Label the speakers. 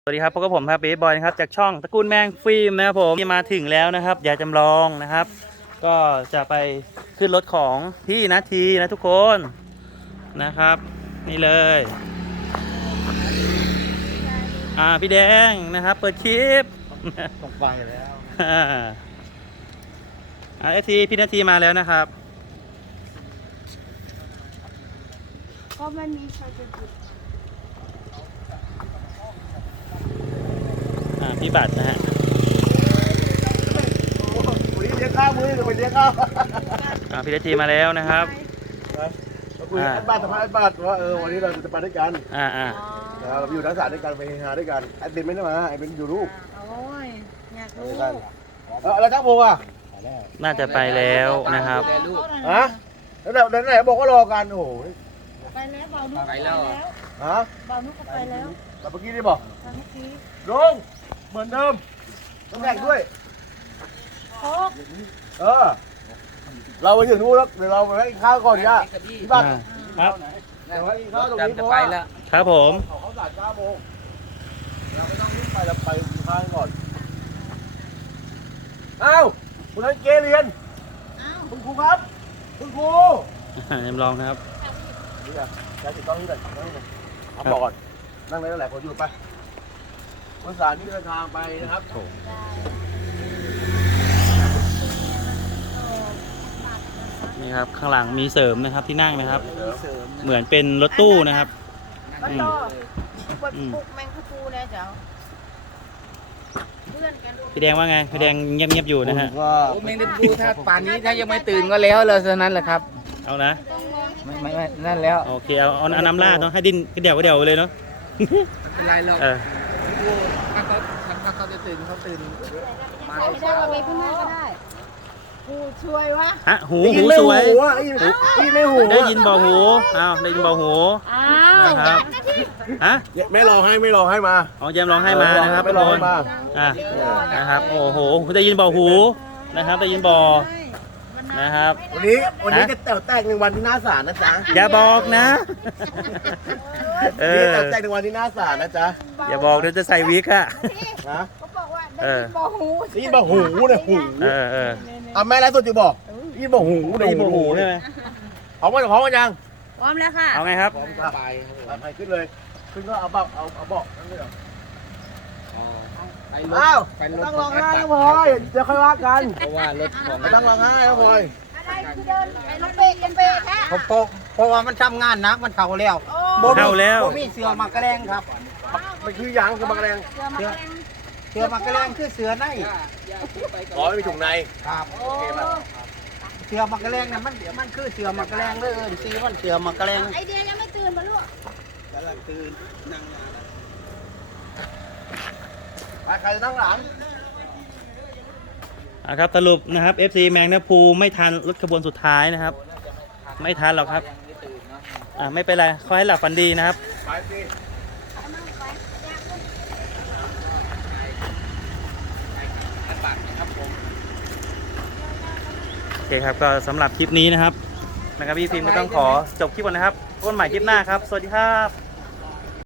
Speaker 1: สวัสดีครับพบกับผมครับเบสบอยนะครับจากช่องตระกูลแมงฟิล์มนะครับผมที่มาถึงแล้วนะครับยาจำลองนะครับก็จะไปขึ้นรถของพี่นาทีนะทุกคนนะครับนี่เลยพี่แดงนะครับเปิดคลิป
Speaker 2: ต้องฟังอยู่แล้ว
Speaker 1: พี่นาทีมาแล้วนะครับ
Speaker 3: ก็มันมีไฟจุด
Speaker 1: พี่บัตรนะฮะ
Speaker 2: วันนี้เลี้ยงข้าวมื้อหรือไปเลี้ยงข้าว
Speaker 1: พี่นาทีมาแล้วนะครับ
Speaker 2: คุยอันบ้านสภาพอันบ้านว่าวันนี้เราจะไปด้วยกันเราอยู่นักศึกษาด้วยกันไปหาด้วยกันไอ้เบนไม่ได้มาไอ้เบนอยู่ลูก
Speaker 3: โอ้ยอยากรู้
Speaker 2: แล้วจ้าโมอ่ะ
Speaker 1: น่าจะไปแล้วนะครับ
Speaker 2: ฮะแล้วไหนบอกว่ารอกันโอ้โห
Speaker 3: ไปแล้วเบานุกไปแล้ว
Speaker 2: ฮะ
Speaker 3: เบานุกก็ไปแล้ว
Speaker 2: แต่เมื่อกี้ได้บอก
Speaker 3: เมื่อกี้
Speaker 2: ลงเหมือนเดิมต้องแข่งด้วย
Speaker 3: โคก
Speaker 2: เราไปถึงนู้นแล้วเดี๋ยวเราไปกินข้าวก่อนเนี่ยที่บ้าน
Speaker 1: ครับ
Speaker 2: เดี๋ยวกินข้าวตรงนี้เพราะ
Speaker 1: ว่าครับผม
Speaker 2: เขาสั่ง9 โมงเราไม่ต้องรีบไปเราไปกินข้าวก่อนอ้าวคุณนันเกเรียนคุณครูครับคุณครู
Speaker 1: จำลองนะครับ
Speaker 2: นี่อะยาสีต้องนี่เลยนั่งเลยเอาบอกก่อนนั่งเลยหลายคนอยู่ไปวันเสาร์นี้เดินทางไปนะครับ
Speaker 1: นี่ครับข้างหลังมีเสริมนะครับที่นั่งนะครับเหมือนเป็นรถตู้นะครับ
Speaker 3: ก็ต่อปลุกแมงคปูเลยเจ้าเพื่อนกัน
Speaker 1: พี่แดงว่าไงพี่แดงเงียบๆอยู่นะฮะ
Speaker 4: แมงดาพูถ้าป่านนี้ถ้ายังไม่ตื่นก็แล้วเลยฉะนั้นแหละครับ
Speaker 1: เอานะ
Speaker 4: ไม่นั่นแล้ว
Speaker 1: โอเคเอาน้ำราดเนาะให้ดิ้นกระเดี่ยวเลยเนาะ
Speaker 4: เป็นไรหรอกถ้าเขาจะตื่นเขาตื่น
Speaker 3: มาไม่ได้เรามีข้างหน้าก็ได้หูช่วยวะ
Speaker 1: หูสวย
Speaker 2: พี่ไม่หู
Speaker 1: ได้ยินบอกหูได้ยินบอกหูนะครับ
Speaker 2: ไม่รอให้มา
Speaker 1: แยมร้องให้มานะครับ
Speaker 2: ไม่รอให้มา
Speaker 1: นะครับโอ้โหได้ยินบอกหูนะครับได้ยินบอกนะครับ
Speaker 2: วันนี้จะแตก1 วันที่หน้าศาลนะจ๊ะ
Speaker 1: อย่าบอกนะ
Speaker 2: แตก1 วันที่หน้าศาลนะจ๊ะ
Speaker 1: อย่าบอกเดี๋ยวจะใส่วิกอะ
Speaker 3: นะเขาบอกว่าได้ยินบอกหู
Speaker 2: ได้ยินบอกหูเนี่ยหูแม่ไรสุดจะบอกได้ยินบอกหู
Speaker 1: ได้ยินบอกหูใช่ไหม
Speaker 2: พร้อมกันยัง
Speaker 3: พร้อมแล้วค่ะ
Speaker 1: เอาไงครับ
Speaker 2: ไปขึ้นเลยขึ้นก็เอาเบอกนั่นเลยเหรอต้องร้องไห้นะพลอยเดี๋ยวค่อยว่ากัน
Speaker 4: เพราะว่ารถของ
Speaker 2: ไม่ต้องร้องไห้นะพลอย
Speaker 3: อะไรคือเดินรถเบรกกันเบรกแท้
Speaker 4: เพราะว่ามันทำงานนักมันเข่าแล้วมีเสือมากระแรงครับ
Speaker 2: มันคือยางคือมากระแรง
Speaker 4: เสือมากระแรงคือเสือใน
Speaker 2: ไม่มีถุงใน
Speaker 4: ครับเสือมากระแรงเนี่ยมันคือเสือมากระแรงเลยซีมันเสือมากระแรง
Speaker 3: ไอเดียยังไม่ตื่นมาลูก
Speaker 4: กำลังตื่นนั่ง
Speaker 2: ใครจะนั่งหลัง
Speaker 1: ครับสรุปนะครับ FC แมงนะภูไม่ทันรถขบวนสุดท้ายนะครับไม่ทันหรอกครับไม่เป็นไรขอให้หลับฝันดีนะครับโอเคครับก็สำหรับคลิปนี้นะครับพี่ฟิล์มก็ต้องขอจบคลิปก่อนนะครับพบกันใหม่คลิปหน้าครับสวัสดีครับ